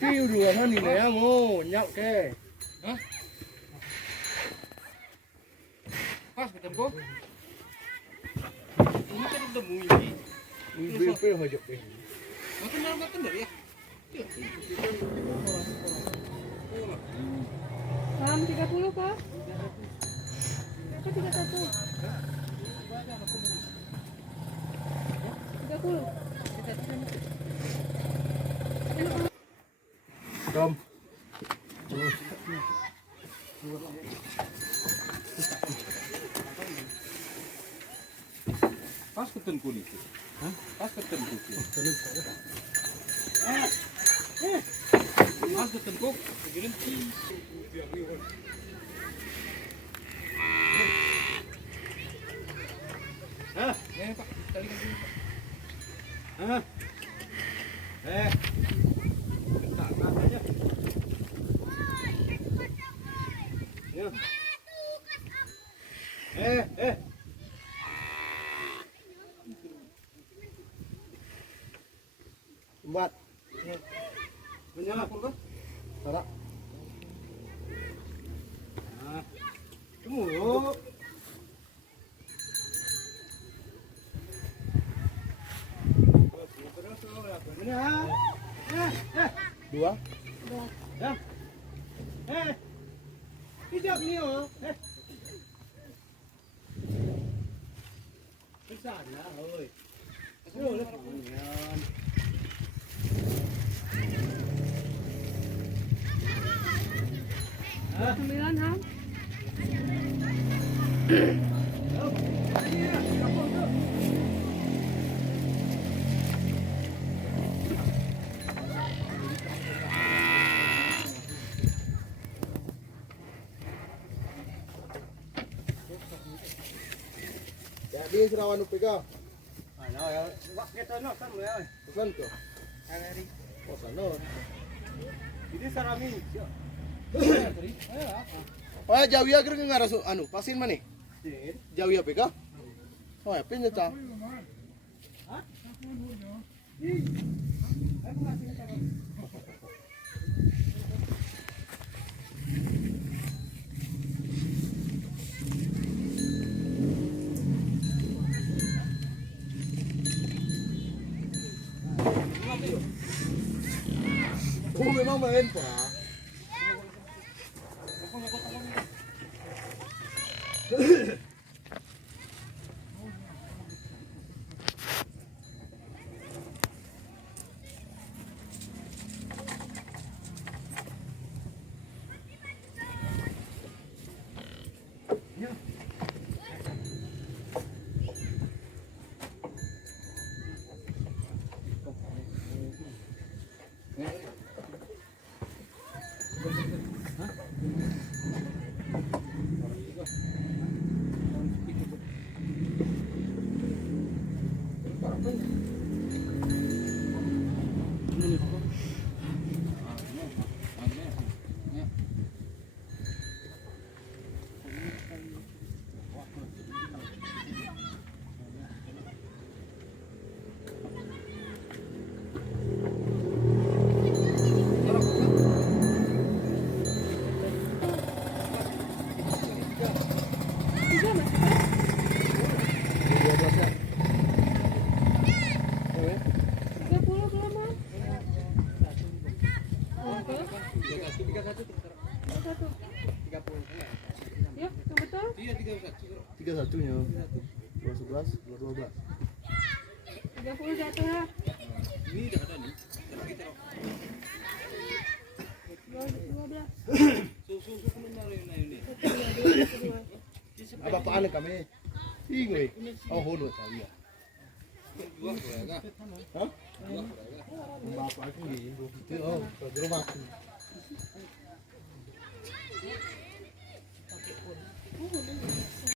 Tiêu đùa hơn thì này ngô nhậu kê. Pas ketemu. Ini kan udah Mungkin pe hojok pe. Makan dari ya. Saham 30 kok. Apa 31? 30. Rom. Pas ketemu nih. Pas ketemu. Pas ketemu. Begini. Ya Pak, tali kan dulu. Tak aja. Ya. Buat. Menyala pun kan? Tak. Tunggu. Dua. Ya. Hijab ni oh. Besar lah, oi. Aduh, yan. Sembilan ham. Jadi serawan upika. Ano ya, wak kita no san mo ya. Pesan tu. Ari. Oh sana. Ini sarami. Oh jauh ya kira nggak rasu anu pasin mana? Sin. Jauh ya pika. Oh ya pinjat ta. Oh memang main pak. Tiga satunya. 211, 212. 30 jatuh ya. Ini dah ada nih. Kalau kita 12. susu belum naik ini. Apa apaan kami? Tinggi. Oh hono tahu ya. Dua kurang kan? Hah? Dua kurang kan? Bapak aku di rumah. Oh, di rumah.